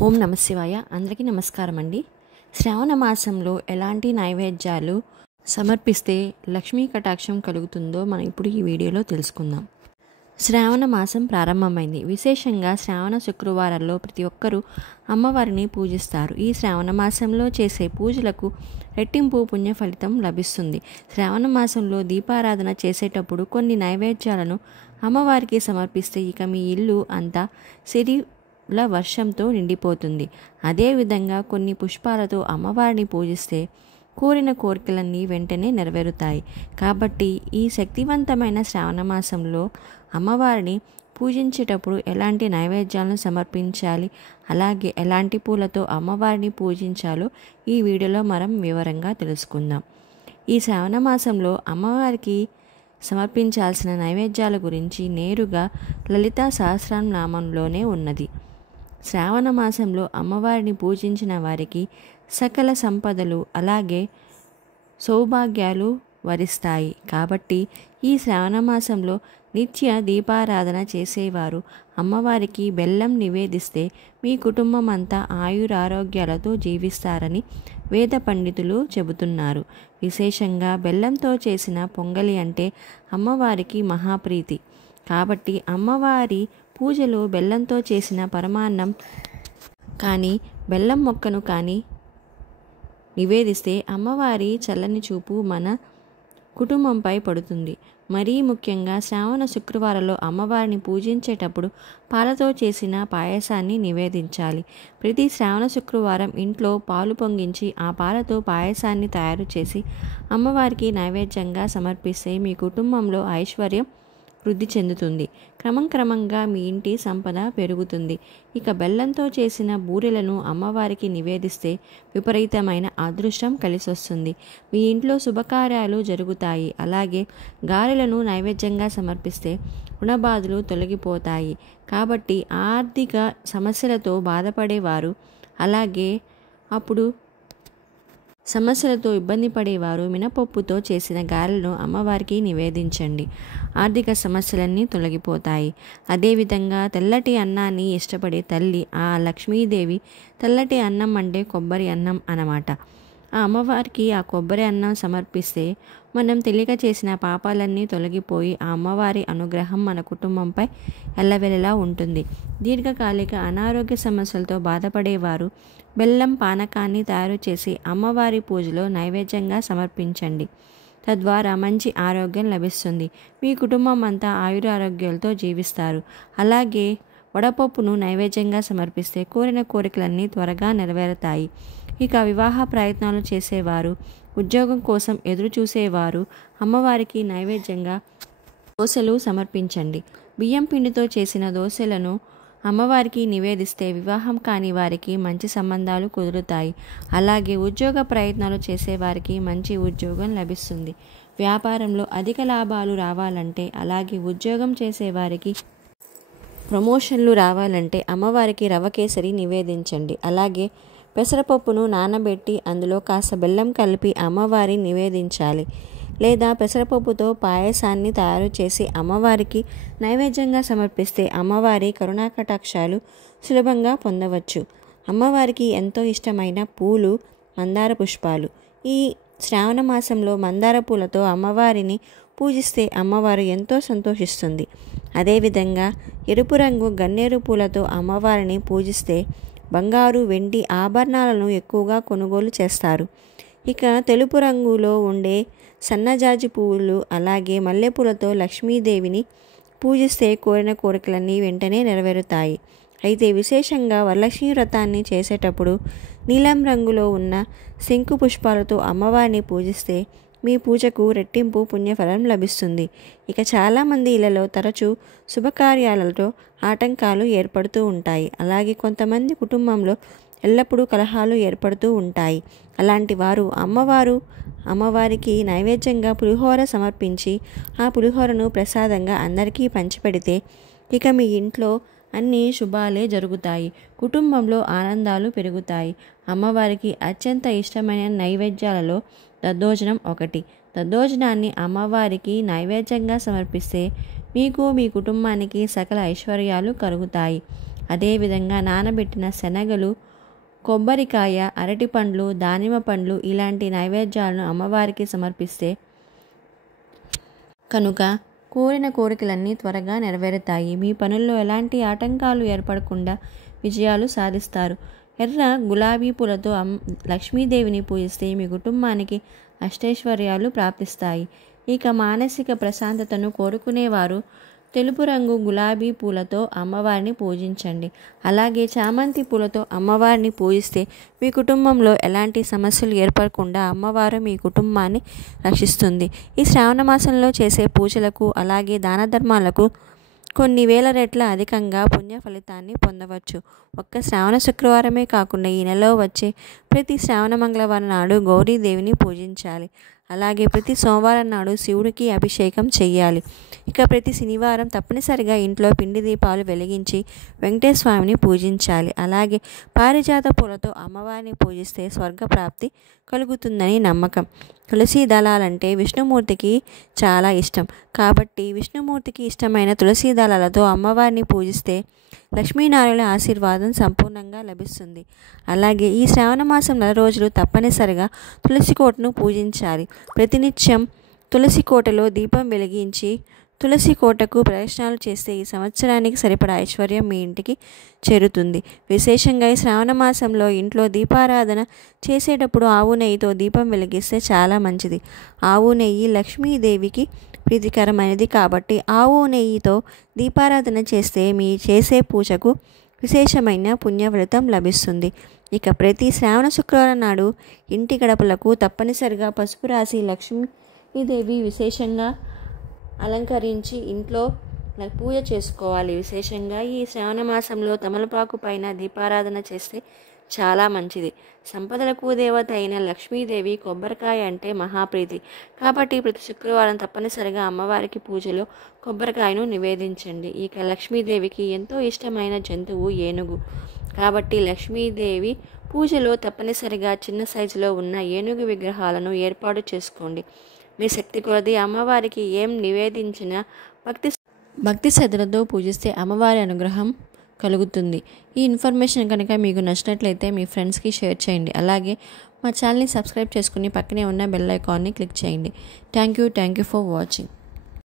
ఓం నమ శివాయ. అందరికీ నమస్కారం అండి. శ్రావణ మాసంలో ఎలాంటి నైవేద్యాలు సమర్పిస్తే లక్ష్మీ కటాక్షం కలుగుతుందో మనం ఇప్పుడు ఈ వీడియోలో తెలుసుకుందాం. శ్రావణ మాసం ప్రారంభమైంది. విశేషంగా శ్రావణ శుక్రవారాల్లో ప్రతి ఒక్కరూ అమ్మవారిని పూజిస్తారు. ఈ శ్రావణ మాసంలో చేసే పూజలకు రెట్టింపు పుణ్య ఫలితం లభిస్తుంది. శ్రావణ మాసంలో దీపారాధన చేసేటప్పుడు కొన్ని నైవేద్యాలను అమ్మవారికి సమర్పిస్తే ఇక మీ ఇల్లు అంతా వర్షంతో నిండిపోతుంది. అదేవిధంగా కొన్ని పుష్పాలతో అమ్మవారిని పూజిస్తే కోరిన కోరికలన్నీ వెంటనే నెరవేరుతాయి. కాబట్టి ఈ శక్తివంతమైన శ్రావణ మాసంలో అమ్మవారిని పూజించేటప్పుడు ఎలాంటి నైవేద్యాలను సమర్పించాలి, అలాగే ఎలాంటి పూలతో అమ్మవారిని పూజించాలో ఈ వీడియోలో మనం వివరంగా తెలుసుకుందాం. ఈ శ్రావణ మాసంలో అమ్మవారికి సమర్పించాల్సిన నైవేద్యాల గురించి నేరుగా లలితా సహస్రనామంలోనే ఉన్నది. శ్రావణ మాసంలో అమ్మవారిని పూజించిన వారికి సకల సంపదలు అలాగే సౌభాగ్యాలు వరిస్తాయి. కాబట్టి ఈ శ్రావణ మాసంలో నిత్య దీపారాధన చేసేవారు అమ్మవారికి బెల్లం నివేదిస్తే మీ కుటుంబం అంతా ఆయురారోగ్యాలతో జీవిస్తారని వేద పండితులు చెబుతున్నారు. విశేషంగా బెల్లంతో చేసిన పొంగలి అంటే అమ్మవారికి మహాప్రీతి. కాబట్టి అమ్మవారి పూజలో బెల్లంతో చేసిన పరమాన్నం కానీ బెల్లం మొక్కను కానీ నివేదిస్తే అమ్మవారి చల్లని చూపు మన కుటుంబంపై పడుతుంది. మరీ ముఖ్యంగా శ్రావణ శుక్రవారంలో అమ్మవారిని పూజించేటప్పుడు పాలతో చేసిన పాయసాన్ని నివేదించాలి. ప్రతి శ్రావణ శుక్రవారం ఇంట్లో పాలు పొంగించి ఆ పాలతో పాయసాన్ని తయారు చేసి అమ్మవారికి నైవేద్యంగా సమర్పిస్తే మీ కుటుంబంలో ఐశ్వర్యం వృద్ధి చెందుతుంది. క్రమంగా మీ ఇంటి సంపద పెరుగుతుంది. ఇక బెల్లంతో చేసిన బూరెలను అమ్మవారికి నివేదిస్తే విపరీతమైన అదృష్టం కలిసొస్తుంది. మీ ఇంట్లో శుభకార్యాలు జరుగుతాయి. అలాగే గారెలను నైవేద్యంగా సమర్పిస్తే రుణబాధలు తొలగిపోతాయి. కాబట్టి ఆర్థిక సమస్యలతో బాధపడేవారు అలాగే సమస్యలతో ఇబ్బంది పడేవారు మినపప్పుతో చేసిన గారెలను అమ్మవారికి నివేదించండి. ఆర్థిక సమస్యలన్నీ తొలగిపోతాయి. అదేవిధంగా తెల్లటి అన్నాన్ని ఇష్టపడే తల్లి ఆ లక్ష్మీదేవి. తెల్లటి అన్నం అంటే కొబ్బరి అన్నం అన్నమాట. ఆ అమ్మవారికి ఆ కొబ్బరి అన్నం సమర్పిస్తే మనం తెలియక చేసిన పాపాలన్నీ తొలగిపోయి ఆ అమ్మవారి అనుగ్రహం మన కుటుంబంపై ఎల్లవెల్లలా ఉంటుంది. దీర్ఘకాలిక అనారోగ్య సమస్యలతో బాధపడేవారు బెల్లం పానకాన్ని తయారు చేసి అమ్మవారి పూజలో నైవేద్యంగా సమర్పించండి. తద్వారా మంచి ఆరోగ్యం లభిస్తుంది. మీ కుటుంబం అంతా ఆయురారోగ్యాలతో జీవిస్తారు. అలాగే వడపప్పును నైవేద్యంగా సమర్పిస్తే కోరిన కోరికలన్నీ త్వరగా నెరవేరుతాయి. ఇక వివాహ ప్రయత్నాలు చేసేవారు, ఉద్యోగం కోసం ఎదురు చూసేవారు అమ్మవారికి నైవేద్యంగా దోశలు సమర్పించండి. బియ్యం పిండితో చేసిన దోశలను అమ్మవారికి నివేదిస్తే వివాహం కాని వారికి మంచి సంబంధాలు కుదురుతాయి. అలాగే ఉద్యోగ ప్రయత్నాలు చేసేవారికి మంచి ఉద్యోగం లభిస్తుంది. వ్యాపారంలో అధిక లాభాలు రావాలంటే అలాగే ఉద్యోగం చేసేవారికి ప్రమోషన్లు రావాలంటే అమ్మవారికి రవ కేసరి నివేదించండి. అలాగే పెసరపప్పును నానబెట్టి అందులో కాస్త బెల్లం కలిపి అమ్మవారి నివేదించాలి. లేదా పెసరపప్పుతో పాయసాన్ని తయారు చేసి అమ్మవారికి నైవేద్యంగా సమర్పిస్తే అమ్మవారి కరుణాకటాక్షాలు సులభంగా పొందవచ్చు. అమ్మవారికి ఎంతో ఇష్టమైన పూలు మందార పుష్పాలు. ఈ శ్రావణ మాసంలో మందార పూలతో అమ్మవారిని పూజిస్తే అమ్మవారు ఎంతో సంతోషిస్తుంది. అదేవిధంగా ఎరుపు రంగు గన్నేరు పూలతో అమ్మవారిని పూజిస్తే బంగారు వెండి ఆభరణాలను ఎక్కువగా కొనుగోలు చేస్తారు. ఇక తెలుపు రంగులో ఉండే సన్నజాజి పువ్వులు అలాగే మల్లెపూలతో లక్ష్మీదేవిని పూజిస్తే కోరిన కోరికలన్నీ వెంటనే నెరవేరుతాయి. అయితే విశేషంగా వరలక్ష్మీ వ్రతాన్ని చేసేటప్పుడు నీలం రంగులో ఉన్న శంకు పుష్పాలతో అమ్మవారిని పూజిస్తే మీ పూజకు రెట్టింపు పుణ్యఫలం లభిస్తుంది. ఇక చాలామంది ఇళ్లలో తరచూ శుభకార్యాలతో ఆటంకాలు ఏర్పడుతూ ఉంటాయి. అలాగే కొంతమంది కుటుంబంలో ఎల్లప్పుడూ కలహాలు ఏర్పడుతూ ఉంటాయి. అలాంటి వారు అమ్మవారికి నైవేద్యంగా పులిహోర సమర్పించి ఆ పులిహోరను ప్రసాదంగా అందరికీ పంచిపెడితే ఇక మీ ఇంట్లో అన్ని శుభాలే జరుగుతాయి. కుటుంబంలో ఆనందాలు పెరుగుతాయి. అమ్మవారికి అత్యంత ఇష్టమైన నైవేద్యాలలో దద్దోజనం ఒకటి. దద్దోజనాన్ని అమ్మవారికి నైవేద్యంగా సమర్పిస్తే మీకు మీ కుటుంబానికి సకల ఐశ్వర్యాలు కలుగుతాయి. అదేవిధంగా నానబెట్టిన శనగలు, కొబ్బరికాయ, అరటిపండ్లు, దానిమ్మ పండ్లు ఇలాంటి నైవేద్యాలను అమ్మవారికి సమర్పిస్తే కనుక కోరిన కోరికలన్నీ త్వరగా నెరవేరుతాయి. మీ పనుల్లో ఎలాంటి ఆటంకాలు ఏర్పడకుండా విజయాలు సాధిస్తారు. ఎర్ర గులాబీ పూలతో లక్ష్మీదేవిని పూజిస్తే మీ కుటుంబానికి అష్టైశ్వర్యాలు ప్రాప్తిస్తాయి. ఇక మానసిక ప్రశాంతతను కోరుకునేవారు తెలుపు రంగు గులాబీ పూలతో అమ్మవారిని పూజించండి. అలాగే చామంతి పూలతో అమ్మవారిని పూజిస్తే మీ కుటుంబంలో ఎలాంటి సమస్యలు ఏర్పడకుండా అమ్మవారు మీ కుటుంబాన్ని రక్షిస్తుంది. ఈ శ్రావణ మాసంలో చేసే పూజలకు అలాగే దాన ధర్మాలకు కొన్ని వేల రెట్ల అధికంగా పుణ్య ఫలితాన్ని పొందవచ్చు. ఒక్క శ్రావణ శుక్రవారమే కాకుండా ఈ నెలలో వచ్చే ప్రతి శ్రావణ మంగళవారం నాడు గౌరీదేవిని పూజించాలి. అలాగే ప్రతి సోమవారం నాడు శివుడికి అభిషేకం చెయ్యాలి. ఇక ప్రతి శనివారం తప్పనిసరిగా ఇంట్లో పిండి దీపాలు వెలిగించి వెంకటేశ్వర స్వామిని పూజించాలి. అలాగే పారిజాత పూలతో అమ్మవారిని పూజిస్తే స్వర్గప్రాప్తి కలుగుతుందని నమ్మకం. తులసి దళాలంటే విష్ణుమూర్తికి చాలా ఇష్టం. కాబట్టి విష్ణుమూర్తికి ఇష్టమైన తులసి దళాలతో అమ్మవారిని పూజిస్తే లక్ష్మీనారాయణ ఆశీర్వాదం సంపూర్ణంగా లభిస్తుంది. అలాగే ఈ శ్రావణ మాసం 4 రోజులు తప్పనిసరిగా తులసి కోటను పూజించాలి. ప్రతినిత్యం తులసి కోటలో దీపం వెలిగించి తులసి కోటకు ప్రదక్షిణాలు చేస్తే ఈ సంవత్సరానికి సరిపడా ఐశ్వర్యం మీ ఇంటికి చేరుతుంది. విశేషంగా ఈ శ్రావణ మాసంలో ఇంట్లో దీపారాధన చేసేటప్పుడు ఆవు నెయ్యితో దీపం వెలిగిస్తే చాలా మంచిది. ఆవు నెయ్యి లక్ష్మీదేవికి ప్రీతికరమైనది కాబట్టి ఆవు నెయ్యితో దీపారాధన చేస్తే మీ చేసే పూజకు విశేషమైన పుణ్య ఫలితం లభిస్తుంది. ఇక ప్రతి శ్రావణ శుక్రవారం నాడు ఇంటి గడపలకు తప్పనిసరిగా పసుపు రాసి లక్ష్మీదేవి విశేషంగా అలంకరించి ఇంట్లో పూజ చేసుకోవాలి. విశేషంగా ఈ శ్రావణ మాసంలో తమలపాకు పైన దీపారాధన చేస్తే చాలా మంచిది. సంపదలకు దేవత అయిన లక్ష్మీదేవి కొబ్బరికాయ అంటే మహాప్రీతి కాబట్టి ప్రతి శుక్రవారం తప్పనిసరిగా అమ్మవారికి పూజలో కొబ్బరికాయను నివేదించండి. ఇక లక్ష్మీదేవికి ఎంతో ఇష్టమైన జంతువు ఏనుగు కాబట్టి లక్ష్మీదేవి పూజలో తప్పనిసరిగా చిన్న సైజులో ఉన్న ఏనుగు విగ్రహాలను ఏర్పాటు చేసుకోండి. మీ శక్తి కొలది అమ్మవారికి ఏం నివేదించినా భక్తి శ్రద్ధలతో పూజిస్తే అమ్మవారి అనుగ్రహం కలుగుతుంది. ఈ ఇన్ఫర్మేషన్ కనుక మీకు నచ్చినట్లయితే మీ ఫ్రెండ్స్కి షేర్ చేయండి. అలాగే మా ఛానల్ని సబ్స్క్రైబ్ చేసుకుని పక్కనే ఉన్న బెల్ ఐకాన్ని క్లిక్ చేయండి. Thank you for watching.